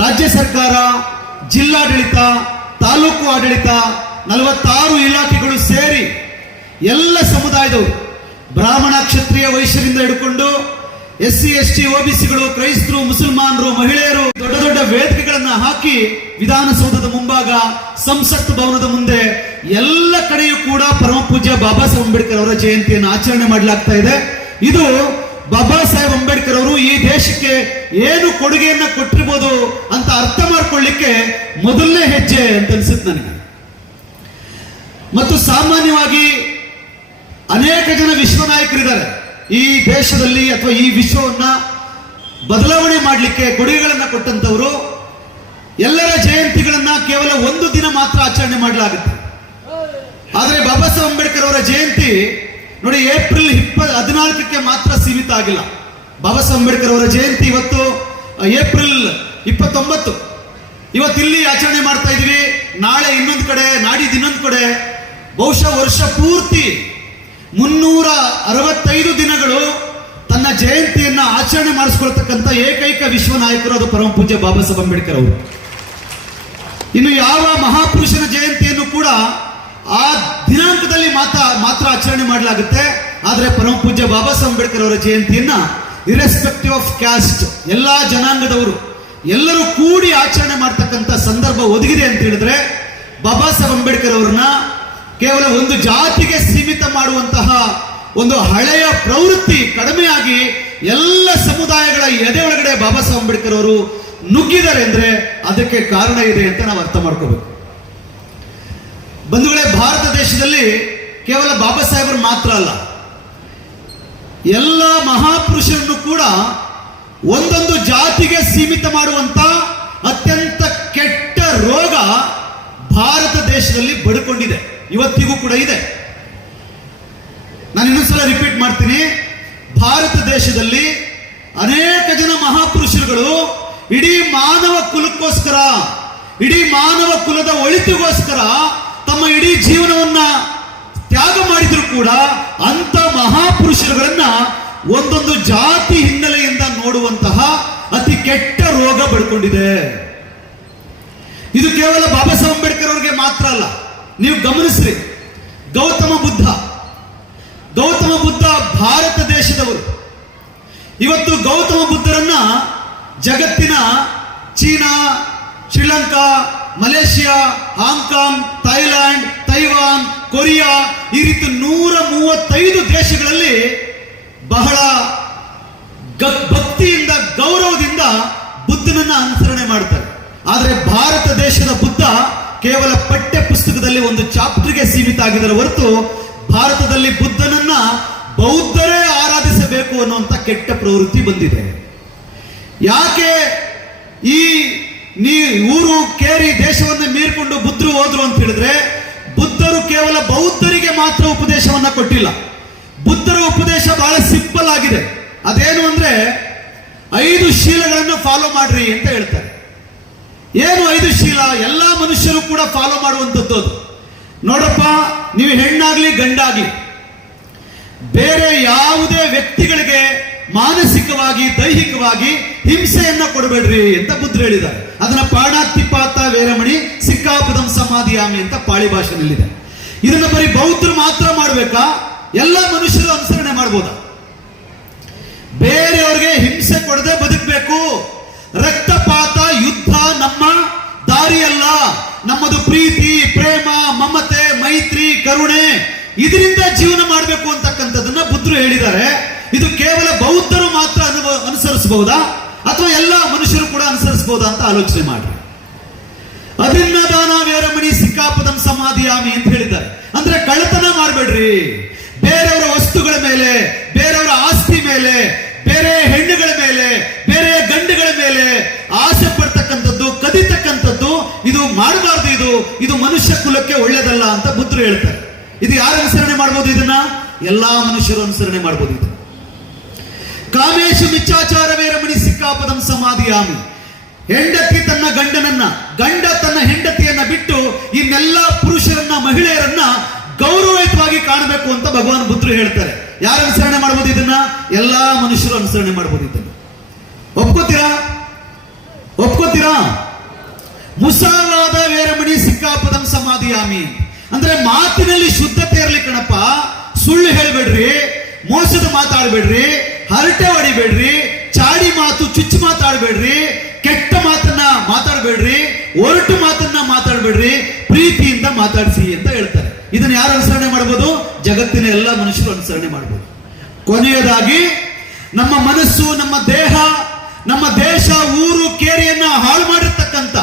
ರಾಜ್ಯ ಸರ್ಕಾರ, ಜಿಲ್ಲಾಡಳಿತ, ತಾಲೂಕು ಆಡಳಿತ, ನಲವತ್ತಾರು ಇಲಾಖೆಗಳು ಸೇರಿ ಎಲ್ಲ ಸಮುದಾಯದವರು ಬ್ರಾಹ್ಮಣ ಕ್ಷತ್ರಿಯ ವೈಶ್ಯರಿಂದ ಹಿಡ್ಕೊಂಡು ಎಸ್ ಸಿ ಎಸ್ ಟಿ ಒಬಿಸಿಗಳು ಕ್ರೈಸ್ತರು, ಮುಸಲ್ಮಾನರು, ಮಹಿಳೆಯರು ದೊಡ್ಡ ದೊಡ್ಡ ವೇದಿಕೆಗಳನ್ನು ಹಾಕಿ ವಿಧಾನಸೌಧದ ಮುಂಭಾಗ, ಸಂಸತ್ ಭವನದ ಮುಂದೆ ಎಲ್ಲ ಕಡೆಯೂ ಕೂಡ ಪರಮ ಪೂಜ್ಯ ಬಾಬಾ ಸಾಹೇಬ್ ಅಂಬೇಡ್ಕರ್ ಅವರ ಜಯಂತಿಯನ್ನು ಆಚರಣೆ ಮಾಡಲಾಗ್ತಾ ಇದೆ. ಇದು ಬಾಬಾ ಸಾಹೇಬ್ ಅಂಬೇಡ್ಕರ್ ಅವರು ಈ ದೇಶಕ್ಕೆ ಏನು ಕೊಡುಗೆಯನ್ನ ಕೊಟ್ಟಿರ್ಬೋದು ಅಂತ ಅರ್ಥ ಮಾಡ್ಕೊಳ್ಳಿಕ್ಕೆ ಮೊದಲನೇ ಹೆಜ್ಜೆ ಅಂತ ಅನ್ಸುತ್ತೆ ನನಗೆ. ಮತ್ತು ಸಾಮಾನ್ಯವಾಗಿ ಅನೇಕ ಜನ ವಿಶ್ವ ನಾಯಕರಿದ್ದಾರೆ ಈ ದೇಶದಲ್ಲಿ ಅಥವಾ ಈ ವಿಶ್ವವನ್ನ ಬದಲಾವಣೆ ಮಾಡಲಿಕ್ಕೆ ಕೊಡುಗೆಗಳನ್ನ ಕೊಟ್ಟಂತವರು ಎಲ್ಲರ ಜಯಂತಿಗಳನ್ನ ಕೇವಲ ಒಂದು ದಿನ ಮಾತ್ರ ಆಚರಣೆ ಮಾಡಲಾಗುತ್ತೆ. ಆದರೆ ಬಾಬಾ ಸಾಹೇಬ್ ಅಂಬೇಡ್ಕರ್ ಅವರ ಜಯಂತಿ ನೋಡಿ, ಏಪ್ರಿಲ್ ಇಪ್ಪ ಹದಿನಾಲ್ಕಕ್ಕೆ ಮಾತ್ರ ಸೀಮಿತ ಆಗಿಲ್ಲ. ಬಾಬಾ ಸಾಹೇಬ್ ಅಂಬೇಡ್ಕರ್ ಅವರ ಜಯಂತಿ ಇವತ್ತು ಏಪ್ರಿಲ್ ಇಪ್ಪತ್ತೊಂಬತ್ತು. ಇವತ್ತು ಇಲ್ಲಿ ಆಚರಣೆ ಮಾಡ್ತಾ ಇದೀವಿ ನಾಳೆ ಇನ್ನೊಂದು ಕಡೆ, ನಾಡಿದ್ದು ಇನ್ನೊಂದು ಕಡೆ. ಬಹುಶಃ ವರ್ಷ ಪೂರ್ತಿ ಮುನ್ನೂರ ಅರವತ್ತೈದು ದಿನಗಳು ತನ್ನ ಜಯಂತಿಯನ್ನ ಆಚರಣೆ ಮಾಡಿಸ್ಕೊಳ್ತಕ್ಕಂಥ ಏಕೈಕ ವಿಶ್ವ ನಾಯಕರು ಅದು ಪರಮ ಪೂಜ್ಯ ಬಾಬಾ ಸಾಹೇಬ್ ಅಂಬೇಡ್ಕರ್ ಅವರು. ಇನ್ನು ಯಾವ ಮಹಾಪುರುಷನ ಜಯಂತಿಯನ್ನು ಕೂಡ ಆ ದಿನಾಂಕದಲ್ಲಿ ಮಾತ್ರ ಮಾತ್ರ ಆಚರಣೆ ಮಾಡಲಾಗುತ್ತೆ. ಆದರೆ ಪರಮ ಪೂಜ್ಯ ಬಾಬಾ ಸಾಹೇಬ್ ಅಂಬೇಡ್ಕರ್ ಅವರ ಜಯಂತಿಯನ್ನ ಇರೆಸ್ಪೆಕ್ಟಿವ್ ಆಫ್ ಕ್ಯಾಸ್ಟ್ ಎಲ್ಲಾ ಜನಾಂಗದವರು, ಎಲ್ಲರೂ ಕೂಡಿ ಆಚರಣೆ ಮಾಡ್ತಕ್ಕಂಥ ಸಂದರ್ಭ ಒದಗಿದೆ ಅಂತ ಹೇಳಿದ್ರೆ, ಬಾಬಾ ಸಾಹೇಬ್ ಅಂಬೇಡ್ಕರ್ ಅವ್ರನ್ನ ಕೇವಲ ಒಂದು ಜಾತಿಗೆ ಸೀಮಿತ ಮಾಡುವಂತಹ ಒಂದು ಹಳೆಯ ಪ್ರವೃತ್ತಿ ಕಡಿಮೆಯಾಗಿ ಎಲ್ಲ ಸಮುದಾಯಗಳ ಎದೆ ಒಳಗಡೆ ಬಾಬಾ ಸಾಹೇಬ್ ಅಂಬೇಡ್ಕರ್ ಅವರು ನುಗ್ಗಿದ್ದಾರೆ ಅಂದ್ರೆ ಅದಕ್ಕೆ ಕಾರಣ ಇದೆ ಅಂತ ನಾವು ಅರ್ಥ ಮಾಡ್ಕೋಬೇಕು. ಬಂಧುಗಳೇ, ಭಾರತ ದೇಶದಲ್ಲಿ ಕೇವಲ ಬಾಬಾ ಸಾಹೇಬರು ಮಾತ್ರ ಅಲ್ಲ. ಎಲ್ಲ ಮಹಾಪುರುಷರನ್ನು ಕೂಡ ಒಂದೊಂದು ಜಾತಿಗೆ ಸೀಮಿತ ಮಾಡುವಂತ ಅತ್ಯಂತ ಕೆಟ್ಟ ರೋಗ ಭಾರತ ದೇಶದಲ್ಲಿ ಬಡ್ಕೊಂಡಿದೆ. ಇವತ್ತಿಗೂ ಕೂಡ ಇದೆ. ನಾನು ಇನ್ನೊಂದ್ಸಲ ರಿಪೀಟ್ ಮಾಡ್ತೀನಿ. ಭಾರತ ದೇಶದಲ್ಲಿ ಅನೇಕ ಜನ ಮಹಾಪುರುಷರುಗಳು ಇಡೀ ಮಾನವ ಕುಲಕ್ಕೋಸ್ಕರ, ಇಡೀ ಮಾನವ ಕುಲದ ಒಳಿತಿಗೋಸ್ಕರ ತಮ್ಮ ಇಡೀ ಜೀವನವನ್ನ ತ್ಯಾಗ ಮಾಡಿದ್ರು ಕೂಡ ಅಂತ ಮಹಾಪುರುಷರುಗಳನ್ನ ಒಂದೊಂದು ಜಾತಿ ಹಿನ್ನೆಲೆಯಿಂದ ನೋಡುವಂತಹ ಅತಿ ಕೆಟ್ಟ ರೋಗ ಪಡ್ಕೊಂಡಿದೆ. ಇದು ಕೇವಲ ಬಾಬಾ ಸಾಹೇಬ್ ಅಂಬೇಡ್ಕರ್ ಅವರಿಗೆ ಮಾತ್ರ ಅಲ್ಲ, ನೀವು ಗಮನಿಸ್ರಿ, ಗೌತಮ ಬುದ್ಧ ಗೌತಮ ಬುದ್ಧ ಭಾರತ ದೇಶದವರು. ಇವತ್ತು ಗೌತಮ ಬುದ್ಧರನ್ನ ಜಗತ್ತಿನ China, Sri Lanka Malaysia, Hong Kong Thailand Taiwan, Korea ಈ ರೀತಿ ನೂರ ಮೂವತ್ತೈದು ದೇಶಗಳಲ್ಲಿ ಬಹಳ ಭಕ್ತಿಯಿಂದ, ಗೌರವದಿಂದ ಬುದ್ಧನನ್ನ ಅನುಸರಣೆ ಮಾಡ್ತಾರೆ. ಆದರೆ ಭಾರತ ದೇಶದ ಬುದ್ಧ ಕೇವಲ ಪಠ್ಯ ಪುಸ್ತಕದಲ್ಲಿ ಒಂದು ಚಾಪ್ಟರ್ಗೆ ಸೀಮಿತ ಆಗಿದರ ಹೊರತು ಭಾರತದಲ್ಲಿ ಬುದ್ಧನನ್ನ ಬೌದ್ಧರೇ ಆರಾಧಿಸಬೇಕು ಅನ್ನುವಂತ ಕೆಟ್ಟ ಪ್ರವೃತ್ತಿ ಬಂದಿದೆ. ಯಾಕೆ ಈ ನೀ ಊರು ಕೇರಿ ದೇಶವನ್ನು ಮೀರ್ಕೊಂಡು ಬುದ್ಧರು ಹೋದ್ರು ಅಂತ ಹೇಳಿದ್ರೆ, ಬುದ್ಧರು ಕೇವಲ ಬೌದ್ಧರಿಗೆ ಮಾತ್ರ ಉಪದೇಶವನ್ನ ಕೊಟ್ಟಿಲ್ಲ. ಬುದ್ಧರ ಉಪದೇಶ ಬಹಳ ಸಿಂಪಲ್ ಆಗಿದೆ. ಅದೇನು ಅಂದ್ರೆ, ಐದು ಶೀಲಗಳನ್ನು ಫಾಲೋ ಮಾಡ್ರಿ ಅಂತ ಹೇಳ್ತಾರೆ. ಏನು ಐದು ಶೀಲ? ಎಲ್ಲಾ ಮನುಷ್ಯರು ಕೂಡ ಫಾಲೋ ಮಾಡುವಂಥದ್ದು ಅದು. ನೋಡಪ್ಪ, ನೀವು ಹೆಣ್ಣಾಗ್ಲಿ ಗಂಡಾಗ್ಲಿ, ಬೇರೆ ಯಾವುದೇ ವ್ಯಕ್ತಿಗಳಿಗೆ ಮಾನಸಿಕವಾಗಿ, ದೈಹಿಕವಾಗಿ ಹಿಂಸೆಯನ್ನ ಕೊಡಬೇಡ್ರಿ ಅಂತ ಬುದ್ಧ ಹೇಳಿದ್ದಾರೆ. ಅದನ್ನ ಪಾಣಾತಿಪಾತ ವೇರಮಣಿ ಸಿಕ್ಕಾಪದಂ ಸಮಾಧಿಯಾಮಿ ಅಂತ ಪಾಳಿ ಭಾಷೆನಲ್ಲಿದೆ ಇದನ್ನ ಬರೀ ಬೌದ್ಧರು ಮಾತ್ರ ಮಾಡ್ಬೇಕಾ? ಎಲ್ಲ ಮನುಷ್ಯರು ಅನುಸರಣೆ ಮಾಡ್ಬೋದಾ? ಬೇರೆಯವ್ರಿಗೆ ಹಿಂಸೆ ಕೊಡದೆ ಬದುಕಬೇಕು. ರಕ್ತಪಾತ, ಯುದ್ಧ ನಮ್ಮ ದಾರಿಯಲ್ಲ ನಮ್ಮದು ಪ್ರೀತಿ, ಪ್ರೇಮ, ಮಮತೆ, ಮೈತ್ರಿ, ಕರುಣೆ ಇದರಿಂದ ಜೀವನ ಮಾಡಬೇಕು ಅಂತಕ್ಕಂಥದ್ದನ್ನ ಬುದ್ಧರು ಹೇಳಿದ್ದಾರೆ. ಇದು ಕೇವಲ ಬೌದ್ಧರು ಮಾತ್ರ ಅನುಭವ ಅನುಸರಿಸಬಹುದಾ? ಅಥವಾ ಎಲ್ಲ ಮನುಷ್ಯರು ಕೂಡ ಅನುಸರಿಸಬಹುದಾ ಅಂತ ಆಲೋಚನೆ ಮಾಡಿ ಅಭಿನ್ನ ದಾನ ವೇರಮಣಿ ಸಿಕ್ಕಾಪದಂ ಆಮಿ ಅಂತ ಹೇಳಿದ್ದಾರೆ. ಅಂದ್ರೆ ಕಳ್ಳತನ ಮಾಡಬೇಡ್ರಿ. ಬೇರೆಯವರ ವಸ್ತುಗಳ ಮೇಲೆ, ಬೇರೆಯವರ ಆಸ್ತಿ ಮೇಲೆ, ಬೇರೆ ಹೆಣ್ಣುಗಳ ಮೇಲೆ, ಬೇರೆ ಗಂಡುಗಳ ಮೇಲೆ ಆಸೆ ಪಡ್ತಕ್ಕಂಥದ್ದು, ಕದಿತಕ್ಕಂಥದ್ದು, ಇದು ಮಾಡಬಾರ್ದು ಇದು. ಇದು ಮನುಷ್ಯ ಕುಲಕ್ಕೆ ಒಳ್ಳೇದಲ್ಲ ಅಂತ ಬುದ್ಧರು ಹೇಳ್ತಾರೆ. ಇದು ಯಾರು ಅನುಸರಣೆ ಮಾಡ್ಬೋದು ಇದನ್ನ? ಎಲ್ಲಾ ಮನುಷ್ಯರು ಅನುಸರಣೆ ಮಾಡ್ಬೋದು ಇದು ಕಾಮೇಶು ಮಿಚ್ಚಾಚಾರ ವೇರಮಣಿ ಸಿಕ್ಕಾಪದಂ ಸಮಾಧಿಯಾಮಿ. ಹೆಂಡತಿ ತನ್ನ ಗಂಡನನ್ನ, ಗಂಡ ತನ್ನ ಹೆಂಡತಿಯನ್ನ ಬಿಟ್ಟು ಇನ್ನೆಲ್ಲ ಪುರುಷರನ್ನ, ಮಹಿಳೆಯರನ್ನ ಗೌರವಯುತವಾಗಿ ಕಾಣಬೇಕು ಅಂತ ಭಗವಾನ್ ಬುದ್ಧರು ಹೇಳ್ತಾರೆ. ಯಾರು ಅನುಸರಣೆ ಮಾಡ್ಬೋದು ಇದನ್ನ? ಎಲ್ಲಾ ಮನುಷ್ಯರು ಅನುಸರಣೆ ಮಾಡ್ಬೋದು ಇದನ್ನು. ಒಪ್ಕೋತೀರಾ? ಒಪ್ಕೋತೀರಾ? ಮುಸಾಲಾದ ವೇರಮಣಿ ಸಿಕ್ಕಾಪದಂ ಸಮಾಧಿಯಾಮಿ ಅಂದ್ರೆ ಮಾತಿನಲ್ಲಿ ಶುದ್ಧತೆ ಇರಲಿ ಕಣಪ್ಪ. ಸುಳ್ಳು ಹೇಳ್ಬೇಡ್ರಿ, ಮೋಸದ ಮಾತಾಡ್ಬೇಡ್ರಿ ಹರಟೆ ಹೊಡಿಬೇಡ್ರಿ, ಚಾಡಿ ಮಾತು, ಚುಚ್ಚು ಮಾತಾಡಬೇಡ್ರಿ, ಕೆಟ್ಟ ಮಾತನ್ನ ಮಾತಾಡಬೇಡ್ರಿ, ಒರಟು ಮಾತನ್ನ ಮಾತಾಡಬೇಡ್ರಿ, ಪ್ರೀತಿಯಿಂದ ಮಾತಾಡಿಸಿ ಅಂತ ಹೇಳ್ತಾರೆ. ಇದನ್ನ ಯಾರು ಅನುಸರಣೆ ಮಾಡ್ಬೋದು? ಜಗತ್ತಿನ ಎಲ್ಲ ಮನುಷ್ಯರು ಅನುಸರಣೆ ಮಾಡ್ಬೋದು. ಕೊನೆಯದಾಗಿ, ನಮ್ಮ ಮನಸ್ಸು, ನಮ್ಮ ದೇಹ, ನಮ್ಮ ದೇಶ, ಊರು, ಕೇರಿಯನ್ನ ಹಾಳು ಮಾಡಿರ್ತಕ್ಕಂಥ,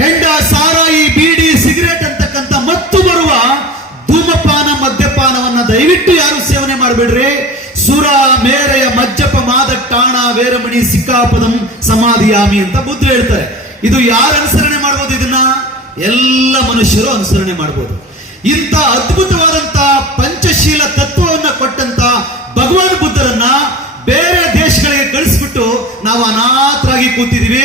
ಹೆಂಡ, ಸಾರಾಯಿ, ಬೀಡಿ, ಸಿಗರೇಟ್ ಅಂತಕ್ಕಂಥ ಮತ್ತು ಬರುವ ಧೂಮಪಾನ, ಮದ್ಯಪಾನವನ್ನ ದಯವಿಟ್ಟು ಯಾರು ಸೇವನೆ ಮಾಡಬೇಡ್ರಿ? ಸುರ ಮೇರೆಯ ಮಜ್ಜಪ ಮಾದಟ್ಟಾಣ ವೇರಮಣಿ ಸಿಕ್ಕಾಪದಂ ಸಮಾಧಿಯಾಮಿ ಅಂತ ಬುದ್ಧ ಹೇಳ್ತಾರೆ. ಇದು ಯಾರು ಅನುಸರಣೆ ಮಾಡ್ಬೋದು ಇದನ್ನ? ಎಲ್ಲ ಮನುಷ್ಯರು ಅನುಸರಣೆ ಮಾಡ್ಬೋದು. ಇಂಥ ಅದ್ಭುತವಾದಂತ ಪಂಚಶೀಲ ತತ್ವವನ್ನ ಕೊಟ್ಟಂತ ಭಗವಾನ್ ಬುದ್ಧರನ್ನ ಬೇರೆ ದೇಶಗಳಿಗೆ ಕಳಿಸ್ಬಿಟ್ಟು ನಾವು ಅನಾಥರಾಗಿ ಕೂತಿದೀವಿ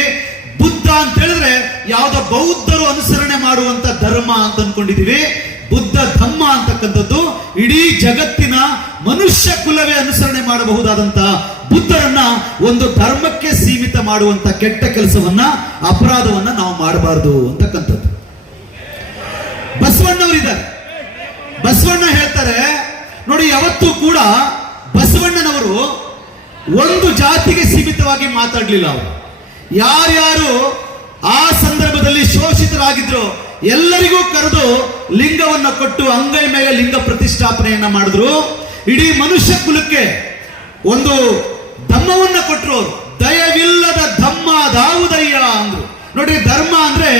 ಬುದ್ಧ ಅಂತ ಹೇಳಿದ್ರೆ ಯಾವುದೋ ಬೌದ್ಧರು ಅನುಸರಣೆ ಮಾಡುವಂತ ಧರ್ಮ ಅಂತ ಅನ್ಕೊಂಡಿದೀವಿ, ಬುದ್ಧ ಧಮ್ಮ ಅಂತಕ್ಕಂಥದ್ದು, ಇಡೀ ಜಗತ್ತಿನ ಮನುಷ್ಯ ಕುಲವೇ ಅನುಸರಣೆ ಮಾಡಬಹುದಾದಂತ ಬುದ್ಧರನ್ನ ಒಂದು ಧರ್ಮಕ್ಕೆ ಸೀಮಿತ ಮಾಡುವಂತ ಕೆಟ್ಟ ಕೆಲಸವನ್ನ, ಅಪರಾಧವನ್ನ ನಾವು ಮಾಡಬಾರದು ಅಂತಕ್ಕಂಥದ್ದು. ಬಸವಣ್ಣವರಿದ್ದಾರೆ. ಬಸವಣ್ಣ ಹೇಳ್ತಾರೆ, ನೋಡಿ ಯಾವತ್ತೂ ಕೂಡ ಬಸವಣ್ಣನವರು ಒಂದು ಜಾತಿಗೆ ಸೀಮಿತವಾಗಿ ಮಾತಾಡ್ಲಿಲ್ಲ ಅವರು. ಯಾರ್ಯಾರು ಆ ಸಂದರ್ಭದಲ್ಲಿ ಶೋಷಿತರಾಗಿದ್ರು, ಎಲ್ಲರಿಗೂ ಕರೆದು ಲಿಂಗವನ್ನ ಕೊಟ್ಟು ಅಂಗೈ ಮೇಲೆ ಲಿಂಗ ಪ್ರತಿಷ್ಠಾಪನೆಯನ್ನ ಮಾಡಿದ್ರು. ಇಡೀ ಮನುಷ್ಯ ಕುಲಕ್ಕೆ ಒಂದು ಧಮ್ಮವನ್ನ ಕೊಟ್ಟರು ದಯವಿಲ್ಲದ ಧಮ್ಮ ದಾವುದಯ್ಯ ಅಂದ್ರು. ನೋಡಿ ಧರ್ಮ ಅಂದ್ರೆ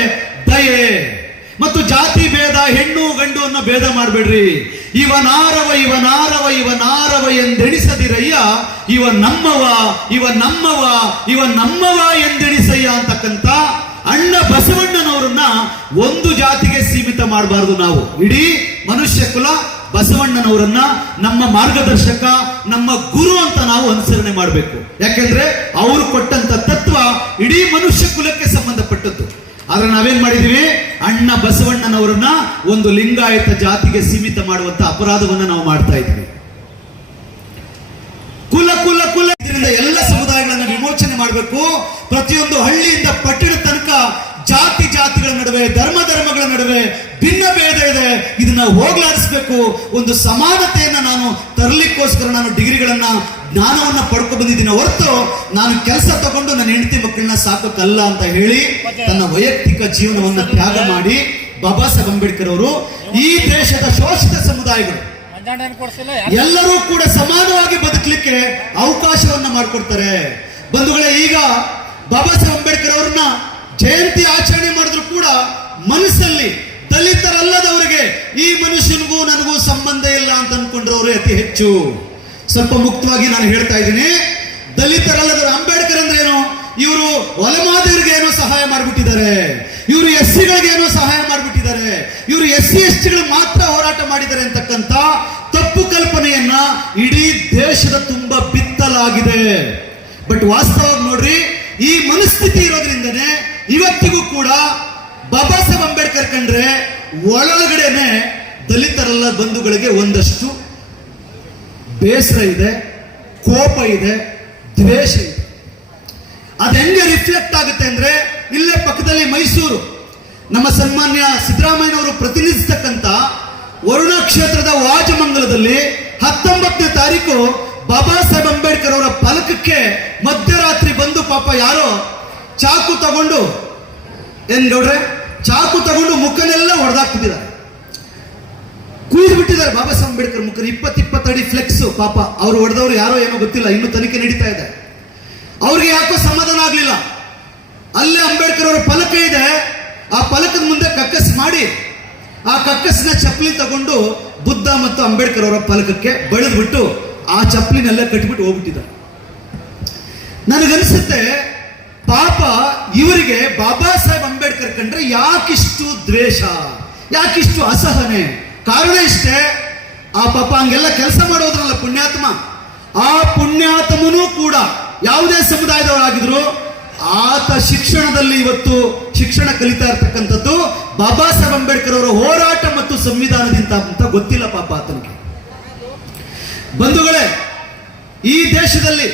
ದಯೆ. ಮತ್ತು ಜಾತಿ ಭೇದ, ಹೆಣ್ಣು ಗಂಡು ಅನ್ನೋ ಭೇದ ಮಾಡಬೇಡ್ರಿ. ಇವನಾರವ ಇವನಾರವ ಇವನಾರವ ಎಂದೆಣಿಸದಿರಯ್ಯ, ಇವ ನಮ್ಮವ ಇವ ನಮ್ಮವ ಇವ ನಮ್ಮವ ಎಂದೆಣಿಸಯ್ಯ ಅಂತಕ್ಕಂಥ ಅಣ್ಣ ಬಸವಣ್ಣನವರನ್ನ ಒಂದು ಜಾತಿಗೆ ಸೀಮಿತ ಮಾಡಬಾರದು ನಾವು. ಇಡೀ ಮನುಷ್ಯ ಕುಲ ಬಸವಣ್ಣನವರನ್ನ ನಮ್ಮ ಮಾರ್ಗದರ್ಶಕ, ನಮ್ಮ ಗುರು ಅಂತ ನಾವು ಅನುಸರಣೆ ಮಾಡಬೇಕು. ಯಾಕೆಂದ್ರೆ ಅವರು ಕೊಟ್ಟಂತ ತತ್ವ ಇಡೀ ಮನುಷ್ಯ ಕುಲಕ್ಕೆ ಸಂಬಂಧಪಟ್ಟದ್ದು. ಆದ್ರೆ ನಾವೇನ್ ಮಾಡಿದೀವಿ? ಅಣ್ಣ ಬಸವಣ್ಣನವರನ್ನ ಒಂದು ಲಿಂಗಾಯತ ಜಾತಿಗೆ ಸೀಮಿತ ಮಾಡುವಂತ ಅಪರಾಧವನ್ನ ನಾವು ಮಾಡ್ತಾ ಇದ್ವಿ ಕುಲ ಕುಲ ಕುಲ ಇದರಿಂದ ಎಲ್ಲ ವಿಮೋಚನೆ ಮಾಡಬೇಕು. ಪ್ರತಿಯೊಂದು ಹಳ್ಳಿಯಿಂದ ಪಟ್ಟಣ ತನಕ ಜಾತಿ ಜಾತಿಗಳ ನಡುವೆ ಧರ್ಮ ಧರ್ಮಗಳ ನಡುವೆ ಭಿನ್ನ ಭೇದ ಇದೆ. ಇದನ್ನ ಹೋಗ್ಲಾಡಿಸ್ಬೇಕು. ಒಂದು ಸಮಾನತೆಯನ್ನ ನಾನು ತರಲಿಕ್ಕೋಸ್ಕರ ನಾನು ಡಿಗ್ರಿಗಳನ್ನ ಜ್ಞಾನವನ್ನ ಪಡ್ಕೊ ಬಂದಿದ್ದೀನಿ. ಹೊರತು ನಾನು ಕೆಲಸ ತಗೊಂಡು ನನ್ನ ಹೆಂಡತಿ ಮಕ್ಕಳನ್ನ ಸಾಕೋಕ್ಕಲ್ಲ ಅಂತ ಹೇಳಿ ತನ್ನ ವೈಯಕ್ತಿಕ ಜೀವನವನ್ನ ತ್ಯಾಗ ಮಾಡಿ ಬಾಬಾ ಸಾಹೇಬ್ ಅಂಬೇಡ್ಕರ್ ಅವರು ಈ ದೇಶದ ಶೋಷಿತ ಸಮುದಾಯಗಳು. ಎಲ್ಲರೂ ಕೂಡ ಸಮಾನವಾಗಿ ಬದುಕಲಿಕ್ಕೆ ಅವಕಾಶವನ್ನ ಮಾಡಿಕೊಡ್ತಾರೆ. ಬಂಧುಗಳೇ, ಈಗ ಬಾಬಾ ಸಾಹೇಬ್ ಅಂಬೇಡ್ಕರ್ ಅವ್ರನ್ನ ಜಯಂತಿ ಆಚರಣೆ ಮಾಡಿದ್ರು ಕೂಡ ಮನಸ್ಸಲ್ಲಿ ದಲಿತರಲ್ಲದವರಿಗೆ ಈ ಮನುಷ್ಯನಿಗೂ ನನಗೂ ಸಂಬಂಧ ಇಲ್ಲ ಅಂತ ಅನ್ಕೊಂಡ್ರವ್ರು ಅತಿ ಹೆಚ್ಚು. ಸ್ವಲ್ಪ ಮುಕ್ತವಾಗಿ ನಾನು ಹೇಳ್ತಾ ಇದ್ದೀನಿ. ದಲಿತರಲ್ಲದವರು ಅಂಬೇಡ್ಕರ್ ಅಂದ್ರೆ ಏನು? ಇವರು ಒಲಮಾದವರಿಗೆ ಏನೋ ಸಹಾಯ ಮಾಡಿಬಿಟ್ಟಿದ್ದಾರೆ. ಇವರು ಎಸ್ ಸಿಗಳಿಗೆ ಏನೋ ಸಹಾಯ ಮಾಡಿಬಿಟ್ಟಿದ್ದಾರೆ. ಇವರು ಎಸ್ ಸಿ ಎಸ್ ಟಿಗಳು ಮಾತ್ರ ಹೋರಾಟ ಮಾಡಿದ್ದಾರೆ ಅಂತಕ್ಕಂಥ ತಪ್ಪು ಕಲ್ಪನೆಯನ್ನ ಇಡೀ ದೇಶದ ತುಂಬಾ ಬಿತ್ತಲಾಗಿದೆ. ಬಟ್ ವಾಸ್ತವವಾಗಿ ನೋಡ್ರಿ, ಈ ಮನಸ್ಥಿತಿ ಇರೋದ್ರಿಂದನೇ ಇವತ್ತಿಗೂ ಕೂಡ ಬಾಬಾ ಸಾಹೇಬ್ ಅಂಬೇಡ್ಕರ್ ಕಂಡ್ರೆ ಒಳಗಡೆನೆ ದಲಿತರಲ್ಲ ಬಂಧುಗಳಿಗೆ ಒಂದಷ್ಟು ಬೇಸರ ಇದೆ, ಕೋಪ ಇದೆ, ದ್ವೇಷ ಇದೆ. ಅದು ಹೆಂಗೆ ರಿಫ್ಲೆಕ್ಟ್ ಆಗುತ್ತೆ ಅಂದ್ರೆ, ಇಲ್ಲೇ ಪಕ್ಕದಲ್ಲಿ ಮೈಸೂರು, ನಮ್ಮ ಸನ್ಮಾನ್ಯ ಸಿದ್ದರಾಮಯ್ಯನವರು ಪ್ರತಿನಿಧಿಸತಕ್ಕಂಥ ವರುಣ ಕ್ಷೇತ್ರದ ವಾಜಮಂಗಲದಲ್ಲಿ ಹತ್ತೊಂಬತ್ತನೇ ತಾರೀಕು ಬಾಬಾ ಸಾಹೇಬ್ ಅಂಬೇಡ್ಕರ್ ಅವರ ಫಲಕಕ್ಕೆ ಮಧ್ಯರಾತ್ರಿ ಬಂದು ಪಾಪ ಯಾರೋ ಚಾಕು ತಗೊಂಡು, ಏನ್ ಗೌಡ್ರೆ? ಚಾಕು ತಗೊಂಡು ಮುಖನೆಲ್ಲ ಹೊಡೆದಾಕ್ತಿದ್ದಾರೆ ಕುಯ್ದು ಬಿಟ್ಟಿದ್ದಾರೆ ಬಾಬಾ ಸಾಹೇಬ್ ಅಂಬೇಡ್ಕರ್ ಮುಖನ ಇಪ್ಪತ್ತು ಇಪ್ಪತ್ತಡಿ ಫ್ಲೆಕ್ಸ್ ಪಾಪ. ಅವ್ರು ಹೊಡೆದವ್ರು ಯಾರೋ ಏನೋ ಗೊತ್ತಿಲ್ಲ. ಇನ್ನು ತನಿಖೆ ನಡೀತಾ ಇದೆ. ಅವ್ರಿಗೆ ಯಾಕೋ ಸಮಾಧಾನ ಆಗ್ಲಿಲ್ಲ. ಅಲ್ಲೇ ಅಂಬೇಡ್ಕರ್ ಅವರ ಫಲಕ ಇದೆ. ಆ ಫಲಕದ ಮುಂದೆ ಕಕ್ಕಸ್ ಮಾಡಿ, ಆ ಕಕ್ಕಸ್ನ ಚಪ್ಪಲಿ ತಗೊಂಡು ಬುದ್ಧ ಮತ್ತು ಅಂಬೇಡ್ಕರ್ ಅವರ ಫಲಕಕ್ಕೆ ಬಳಿದ್ಬಿಟ್ಟು ಆ ಚಪ್ಪಲಿನೆಲ್ಲ ಕಟ್ಬಿಟ್ಟು ಹೋಗ್ಬಿಟ್ಟಿದ್ದಾರೆ ನನಗನ್ಸುತ್ತೆ ಪಾಪ ಇವರಿಗೆ ಬಾಬಾ ಸಾಹೇಬ್ ಅಂಬೇಡ್ಕರ್ ಕಂಡ್ರೆ ಯಾಕಿಷ್ಟು ದ್ವೇಷ, ಯಾಕಿಷ್ಟು ಅಸಹನೆ. ಕಾರಣ ಇಷ್ಟೇ, ಆ ಪಾಪ ಹಂಗೆಲ್ಲ ಕೆಲಸ ಮಾಡೋದ್ರಲ್ಲ ಪುಣ್ಯಾತ್ಮ. ಆ ಪುಣ್ಯಾತ್ಮನು ಕೂಡ ಯಾವುದೇ ಸಮುದಾಯದವರಾಗಿದ್ರು ಆತ ಶಿಕ್ಷಣದಲ್ಲಿ ಇವತ್ತು ಶಿಕ್ಷಣ ಕಲಿತಾ ಇರ್ತಕ್ಕಂಥದ್ದು ಬಾಬಾ ಸಾಹೇಬ್ ಅಂಬೇಡ್ಕರ್ ಅವರ ಹೋರಾಟ ಮತ್ತು ಸಂವಿಧಾನದಿಂದ ಅಂತ ಗೊತ್ತಿಲ್ಲ ಪಾಪ ಆತನಿಗೆ. ಬಂಧುಗಳೇ, ಈ ದೇಶದಲ್ಲಿ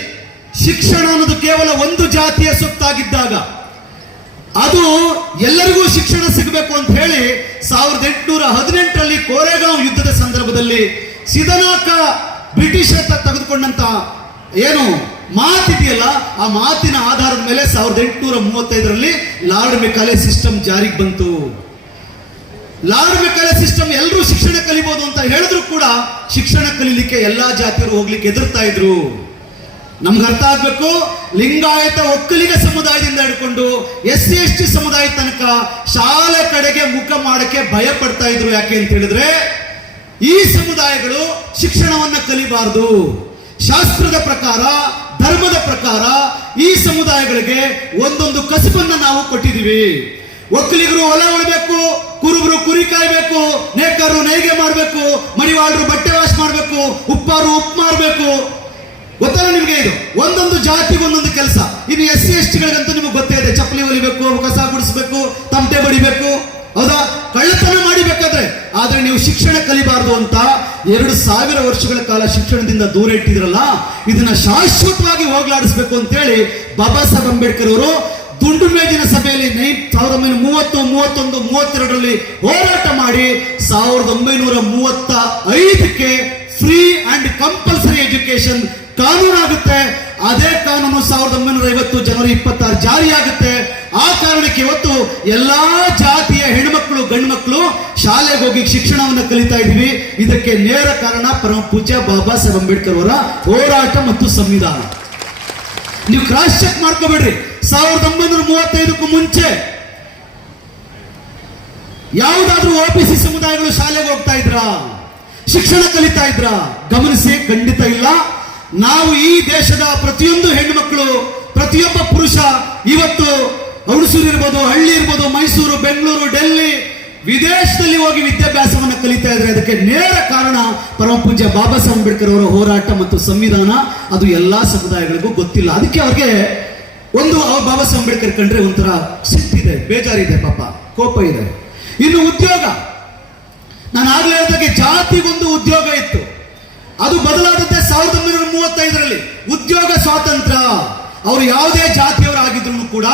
ಶಿಕ್ಷಣ ಅನ್ನೋದು ಕೇವಲ ಒಂದು ಜಾತಿಯ ಸೊತ್ತಾಗಿದ್ದಾಗ, ಅದು ಎಲ್ಲರಿಗೂ ಶಿಕ್ಷಣ ಸಿಗಬೇಕು ಅಂತ ಹೇಳಿ ಸಾವಿರದ ಎಂಟುನೂರ ಹದಿನೆಂಟರಲ್ಲಿ ಕೋರೆಗಾಂವ್ ಯುದ್ಧದ ಸಂದರ್ಭದಲ್ಲಿ ಸಿದನಾಕ ಬ್ರಿಟಿಷ್ ಹತ್ರ ತೆಗೆದುಕೊಂಡಂತ ಏನು ಮಾತಿದೆಯಲ್ಲ, ಆ ಮಾತಿನ ಆಧಾರದ ಮೇಲೆ ಸಾವಿರದ ಎಂಟುನೂರ ಮೂವತ್ತೈದರಲ್ಲಿ ಲಾರ್ಡ್ ಮೆಕಾಲೆ ಸಿಸ್ಟಮ್ ಜಾರಿಗೆ ಬಂತು. ಲಾರ್ಡ್ ಮೆಕಾಲೆ ಸಿಸ್ಟಮ್ ಎಲ್ಲರೂ ಶಿಕ್ಷಣ ಕಲಿಬಹುದು ಅಂತ ಹೇಳಿದ್ರು ಕೂಡ ಶಿಕ್ಷಣ ಕಲೀಲಿಕ್ಕೆ ಎಲ್ಲಾ ಜಾತಿಯರು ಹೋಗ್ಲಿಕ್ಕೆ ಎದುರ್ತಾ ಇದ್ರು. ನಮ್ಗೆ ಅರ್ಥ ಆಗ್ಬೇಕು, ಲಿಂಗಾಯತ ಒಕ್ಕಲಿಗ ಸಮುದಾಯದಿಂದ ಹಿಡ್ಕೊಂಡು ಎಸ್ ಸಿ ಎಸ್ ಟಿ ಸಮುದಾಯ ತನಕ ಶಾಲೆ ಕಡೆಗೆ ಮುಖ ಮಾಡಕ್ಕೆ ಭಯ ಪಡ್ತಾ ಇದ್ರು ಯಾಕೆ ಅಂತ ಹೇಳಿದ್ರೆ, ಈ ಸಮುದಾಯಗಳು ಶಿಕ್ಷಣವನ್ನ ಕಲಿಬಾರದು. ಶಾಸ್ತ್ರದ ಪ್ರಕಾರ, ಧರ್ಮದ ಪ್ರಕಾರ ಈ ಸಮುದಾಯಗಳಿಗೆ ಒಂದೊಂದು ಕಸುಬನ್ನ ನಾವು ಕೊಟ್ಟಿದ್ದೀವಿ. ಒಕ್ಕಲಿಗರು ಹೊಲ ಉಳಬೇಕು, ಕುರುಬರು ಕುರಿ ಕಾಯ್ಬೇಕು, ನೇಕಾರರು ನೈಗೆ ಮಾಡಬೇಕು ಮಡಿವಾಳರು ಬಟ್ಟೆ ವಾಶ್ ಮಾಡಬೇಕು, ಉಪ್ಪಾರು ಉಪ್ಪು ಮಾಡಬೇಕು ಗೊತ್ತಲ್ಲ ನಿಮಗೆ ಇದು? ಒಂದೊಂದು ಜಾತಿಗೆ ಒಂದೊಂದು ಕೆಲಸ. ಇನ್ನು ಎಸ್ ಸಿ ಎಸ್ ಟಿಗಳಿಗಂತೂ ನಿಮಗೆ ಗೊತ್ತೇ ಇದೆ. ಚಪ್ಪಲಿ ಹೊಲಿಬೇಕು, ಕಸ ಗುಡಿಸ್ಬೇಕು, ತಮಟೆ ಬಡಿಬೇಕು. ಹೌದಾ? ಕಳ್ಳತನ ಮಾಡಿಬೇಕಾದ್ರೆ. ಆದ್ರೆ ನೀವು ಶಿಕ್ಷಣ ಕಲಿಬಾರದು ಅಂತ ಎರಡು ಸಾವಿರ ವರ್ಷಗಳ ಕಾಲ ಶಿಕ್ಷಣದಿಂದ ದೂರ ಇಟ್ಟಿದ್ರಲ್ಲ, ಇದನ್ನ ಶಾಶ್ವತವಾಗಿ ಹೋಗ್ಲಾಡಿಸ್ಬೇಕು ಅಂತೇಳಿ ಬಾಬಾ ಸಾಹೇಬ್ ಅಂಬೇಡ್ಕರ್ ಅವರು ದುಂಡು ಮೇಜಿನ ಸಭೆಯಲ್ಲಿ ನೈಟ್ ಸಾವಿರದ ಒಂಬೈನೂರ ಮೂವತ್ತು, ಮೂವತ್ತೊಂದು, ಮೂವತ್ತೆರಡರಲ್ಲಿ ಹೋರಾಟ ಮಾಡಿ ಸಾವಿರದ ಒಂಬೈನೂರ ಮೂವತ್ತ ಐದಕ್ಕೆ ಫ್ರೀ ಅಂಡ್ ಕಂಪಲ್ಸರಿ ಎಜುಕೇಶನ್ ಕಾನೂನಾಗುತ್ತೆ. ಅದೇ ಕಾನೂನು ಸಾವಿರದ ಒಂಬೈನೂರ ಐವತ್ತು ಜನವರಿ ಇಪ್ಪತ್ತಾರು ಜಾರಿಯಾಗುತ್ತೆ. ಆ ಕಾರಣಕ್ಕೆ ಇವತ್ತು ಎಲ್ಲಾ ಜಾತಿಯ ಹೆಣ್ಮಕ್ಳು, ಗಂಡ್ಮಕ್ಳು ಶಾಲೆಗೆ ಹೋಗಿ ಶಿಕ್ಷಣವನ್ನು ಕಲಿತಾ ಇದೀವಿ ಇದಕ್ಕೆ ನೇರ ಕಾರಣ ಪರಮ ಪೂಜ್ಯ ಬಾಬಾ ಸಾಹೇಬ್ ಅಂಬೇಡ್ಕರ್ ಅವರ ಹೋರಾಟ ಮತ್ತು ಸಂವಿಧಾನ. ನೀವು ಕ್ರಾಸ್ ಚೆಕ್ ಮಾಡ್ಕೋಬೇಡ್ರಿ. ಸಾವಿರದ ಒಂಬೈನೂರ ಮೂವತ್ತೈದಕ್ಕೂ ಮುಂಚೆ ಯಾವುದಾದ್ರೂ ಒಬಿಸಿ ಸಮುದಾಯಗಳು ಶಾಲೆಗೆ ಹೋಗ್ತಾ ಇದ್ರಾ? ಶಿಕ್ಷಣ ಕಲಿತಾ ಇದ್ರಾ? ಗಮನಿಸಿ, ಖಂಡಿತ ಇಲ್ಲ. ನಾವು ಈ ದೇಶದ ಪ್ರತಿಯೊಂದು ಹೆಣ್ಣು ಮಕ್ಕಳು ಪ್ರತಿಯೊಬ್ಬ ಪುರುಷ ಇವತ್ತು ಹುಣಸೂರು ಇರ್ಬೋದು, ಹಳ್ಳಿ ಇರ್ಬೋದು, ಮೈಸೂರು, ಬೆಂಗಳೂರು, ಡೆಲ್ಲಿ, ವಿದೇಶದಲ್ಲಿ ಹೋಗಿ ವಿದ್ಯಾಭ್ಯಾಸವನ್ನು ಕಲಿತಾ ಇದ್ರೆ ಅದಕ್ಕೆ ನೇರ ಕಾರಣ ಪರಮ ಪೂಜ್ಯ ಬಾಬಾ ಸಾಹೇಬ್ ಅಂಬೇಡ್ಕರ್ ಅವರ ಹೋರಾಟ ಮತ್ತು ಸಂವಿಧಾನ. ಅದು ಎಲ್ಲಾ ಸಮುದಾಯಗಳಿಗೂ ಗೊತ್ತಿಲ್ಲ. ಅದಕ್ಕೆ ಅವ್ರಿಗೆ ಒಂದು ಅವ- ಬಾಬಾ ಸಾಹೇಬ್ ಅಂಬೇಡ್ಕರ್ ಕಂಡ್ರೆ ಒಂಥರ ಸಿಟ್ಟಿದೆ ಬೇಜಾರಿದೆ ಪಾಪ, ಕೋಪ ಇದೆ. ಇನ್ನು ಉದ್ಯೋಗ. ನಾನು ಆಗ್ಲೇ ಹೇಳಿದಾಗೆ ಜಾತಿಗೊಂದು ಉದ್ಯೋಗ ಇತ್ತು. ಅದು ಬದಲಾದಂತೆ ಸಾವಿರದ ಒಂಬೈನೂರ ಮೂವತ್ತೈದರಲ್ಲಿ ಉದ್ಯೋಗ ಸ್ವಾತಂತ್ರ್ಯ ಅವರು ಯಾವುದೇ ಜಾತಿಯವರಾಗಿದ್ರು ಕೂಡ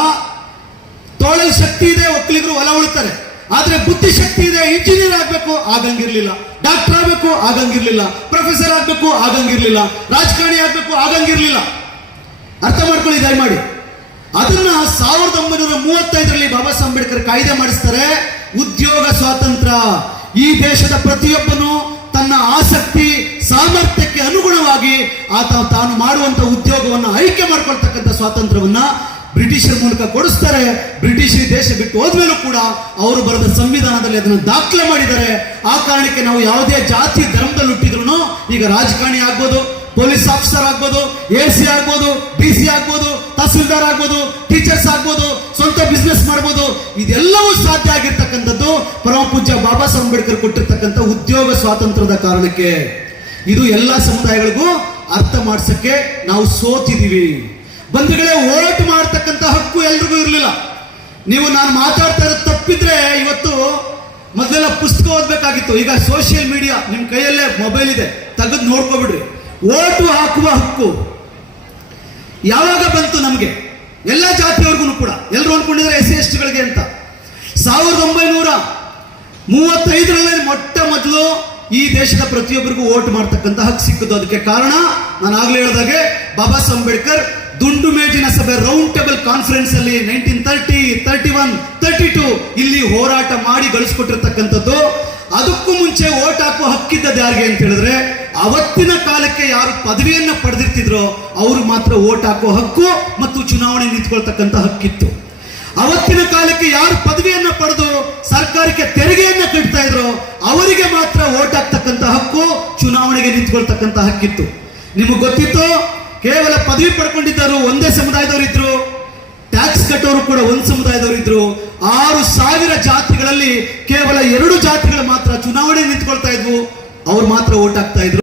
ತೋಳಲ್ ಶಕ್ತಿ ಇದೆ, ಒಕ್ಕಲಿಗರು ಹೊಲ ಉಳ್ತಾರೆ ಆದ್ರೆ ಬುದ್ಧಿ ಶಕ್ತಿ ಇದೆ, ಇಂಜಿನಿಯರ್ ಆಗ್ಬೇಕು, ಆಗಂಗಿರ್ಲಿಲ್ಲ. ಡಾಕ್ಟರ್ ಆಗ್ಬೇಕು, ಆಗಂಗಿರ್ಲಿಲ್ಲ. ಪ್ರೊಫೆಸರ್ ಆಗ್ಬೇಕು, ಆಗಂಗಿರ್ಲಿಲ್ಲ. ರಾಜಕಾರಣಿ ಆಗ್ಬೇಕು, ಆಗಂಗಿರ್ಲಿಲ್ಲ. ಅರ್ಥ ಮಾಡ್ಕೊಳ್ಳಿ, ದಯಮಾಡಿ. ಅದನ್ನ ಸಾವಿರದ ಒಂಬೈನೂರ ಮೂವತ್ತೈದರಲ್ಲಿ ಬಾಬಾ ಸಾಹೇಬ್ ಅಂಬೇಡ್ಕರ್ ಕಾಯ್ದೆ ಮಾಡಿಸ್ತಾರೆ. ಉದ್ಯೋಗ ಸ್ವಾತಂತ್ರ್ಯ ಈ ದೇಶದ ಪ್ರತಿಯೊಬ್ಬನು ತನ್ನ ಆಸಕ್ತಿ, ಸಾಮರ್ಥ್ಯಕ್ಕೆ ಅನುಗುಣವಾಗಿ ಆತ ತಾನು ಮಾಡುವಂತ ಉದ್ಯೋಗವನ್ನು ಆಯ್ಕೆ ಮಾಡ್ಕೊಳ್ತಕ್ಕಂಥ ಸ್ವಾತಂತ್ರ್ಯವನ್ನ ಬ್ರಿಟಿಷರ ಮೂಲಕ ಕೊಡಿಸ್ತಾರೆ. ಬ್ರಿಟಿಷ್ ಈ ದೇಶ ಬಿಟ್ಟು ಹೋದ್ಮೇಲೂ ಕೂಡ ಅವರು ಬರೆದ ಸಂವಿಧಾನದಲ್ಲಿ ಅದನ್ನು ದಾಖಲೆ ಮಾಡಿದ್ದಾರೆ. ಆ ಕಾರಣಕ್ಕೆ ನಾವು ಯಾವುದೇ ಜಾತಿ, ಧರ್ಮದಲ್ಲಿ ಹುಟ್ಟಿದ್ರು ಈಗ ರಾಜಕಾರಣಿ ಆಗ್ಬೋದು. ಪೊಲೀಸ್ ಆಫೀಸರ್ ಆಗ್ಬೋದು, ಎ ಸಿ ಆಗ್ಬೋದು, ಡಿ ಸಿ ಆಗ್ಬೋದು, ತಹಸೀಲ್ದಾರ್ ಆಗ್ಬೋದು, ಟೀಚರ್ಸ್ ಆಗ್ಬೋದು, ಸ್ವಂತ ಬಿಸ್ನೆಸ್ ಮಾಡ್ಬೋದು, ಇದೆಲ್ಲವೂ ಸಾಧ್ಯ ಆಗಿರ್ತಕ್ಕಂಥದ್ದು ಪರಮ ಪೂಜ್ಯ ಬಾಬಾ ಸಾಹೇಬ್ ಅಂಬೇಡ್ಕರ್ ಕೊಟ್ಟಿರ್ತಕ್ಕಂಥ ಉದ್ಯೋಗ ಸ್ವಾತಂತ್ರ್ಯದ ಕಾರಣಕ್ಕೆ. ಇದು ಎಲ್ಲ ಸಮುದಾಯಗಳಿಗೂ ಅರ್ಥ ಮಾಡಿಸಕ್ಕೆ ನಾವು ಸೋತಿದ್ದೀವಿ ಬಂಧುಗಳೇ ಓಟ್ ಮಾಡ್ತಕ್ಕಂಥ ಹಕ್ಕು ಎಲ್ರಿಗೂ ಇರಲಿಲ್ಲ. ನೀವು ನಾನು ಮಾತಾಡ್ತಾ ಇರೋದು ತಪ್ಪಿದ್ರೆ ಇವತ್ತು ಮೊದಲೆಲ್ಲ ಪುಸ್ತಕ ಓದ್ಬೇಕಾಗಿತ್ತು. ಈಗ ಸೋಷಿಯಲ್ ಮೀಡಿಯಾ ನಿಮ್ಮ ಕೈಯಲ್ಲೇ ಮೊಬೈಲ್ ಇದೆ. ತೆಗೆದು ನೋಡ್ಕೊಬಿಡ್ರಿ. ಓಟು ಹಾಕುವ ಹಕ್ಕು ಯಾವಾಗ ಬಂತು ನಮಗೆ? ಎಲ್ಲ ಜಾತಿಯವ್ರಿಗೂ ಕೂಡ. ಎಲ್ಲರೂ ಅನ್ಕೊಂಡಿದ್ರೆ ಎಸ್ ಸಿ ಎಸ್ ಟಿಗಳಿಗೆ ಅಂತ. ಸಾವಿರದ ಒಂಬೈನೂರ ಮೂವತ್ತೈದರಲ್ಲಿ ಮೊಟ್ಟ ಮೊದಲು ಈ ದೇಶದ ಪ್ರತಿಯೊಬ್ಬರಿಗೂ ವೋಟ್ ಮಾಡ್ತಕ್ಕಂಥ ಹಕ್ಕು ಸಿಕ್ಕದು ಅದಕ್ಕೆ ಕಾರಣ ನಾನು ಆಗ್ಲೇ ಹೇಳಿದಾಗೆ ಬಾಬಾ ಸಾಹೇಬ್ ಅಂಬೇಡ್ಕರ್ ದುಂಡು ಮೇಜಿನ ಸಭೆ ರೌಂಡ್ ಟೇಬಲ್ ಕಾನ್ಫರೆನ್ಸ್ ಅಲ್ಲಿ nineteen thirty thirty one thirty two ಇಲ್ಲಿ ಹೋರಾಟ ಮಾಡಿ ಗಳಿಸ್ಕೊಟ್ಟಿರ್ತಕ್ಕಂಥದ್ದು. ಅದಕ್ಕೂ ಮುಂಚೆ ಓಟ್ ಹಾಕುವ ಹಕ್ಕಿದ್ದದ್ದು ಯಾರಿಗೆ ಅಂತ ಹೇಳಿದ್ರೆ, ಅವತ್ತಿನ ಕಾಲಕ್ಕೆ ಯಾರು ಪದವಿಯನ್ನು ಪಡೆದಿರ್ತಿದ್ರೋ ಅವರು ಮಾತ್ರ ಓಟ್ ಹಾಕುವ ಹಕ್ಕು ಮತ್ತು ಚುನಾವಣೆ ನಿಂತ್ಕೊಳ್ತಕ್ಕಂಥ ಹಕ್ಕಿತ್ತು. ಅವತ್ತಿನ ಕಾಲಕ್ಕೆ ಯಾರು ಪದವಿಯನ್ನು ಪಡೆದು ಸರ್ಕಾರಕ್ಕೆ ತೆರಿಗೆಯನ್ನ ಕಟ್ತಾ ಇದ್ರು ಅವರಿಗೆ ಮಾತ್ರ ಓಟ್ ಹಾಕ್ತಕ್ಕಂಥ ಹಕ್ಕು ಚುನಾವಣೆಗೆ ನಿಂತ್ಕೊಳ್ತಕ್ಕಂಥ ಹಕ್ಕಿತ್ತು. ನಿಮಗೆ ಗೊತ್ತಿತ್ತು? ಕೇವಲ ಪದವಿ ಪಡ್ಕೊಂಡಿದ್ದರು ಒಂದೇ ಸಮುದಾಯದವರು ಇದ್ರು ಟ್ಯಾಕ್ಸ್ ಕಟ್ಟೋರು ಕೂಡ ಒಂದು ಸಮುದಾಯದವರು ಇದ್ರು. ಆರು ಸಾವಿರ ಜಾತಿಗಳಲ್ಲಿ ಕೇವಲ ಎರಡು ಜಾತಿಗಳು ಮಾತ್ರ ಚುನಾವಣೆ ನಿಂತ್ಕೊಳ್ತಾ ಇದ್ವು. ಅವ್ರು ಮಾತ್ರ ಓಟ್ ಹಾಕ್ತಾ ಇದ್ರು.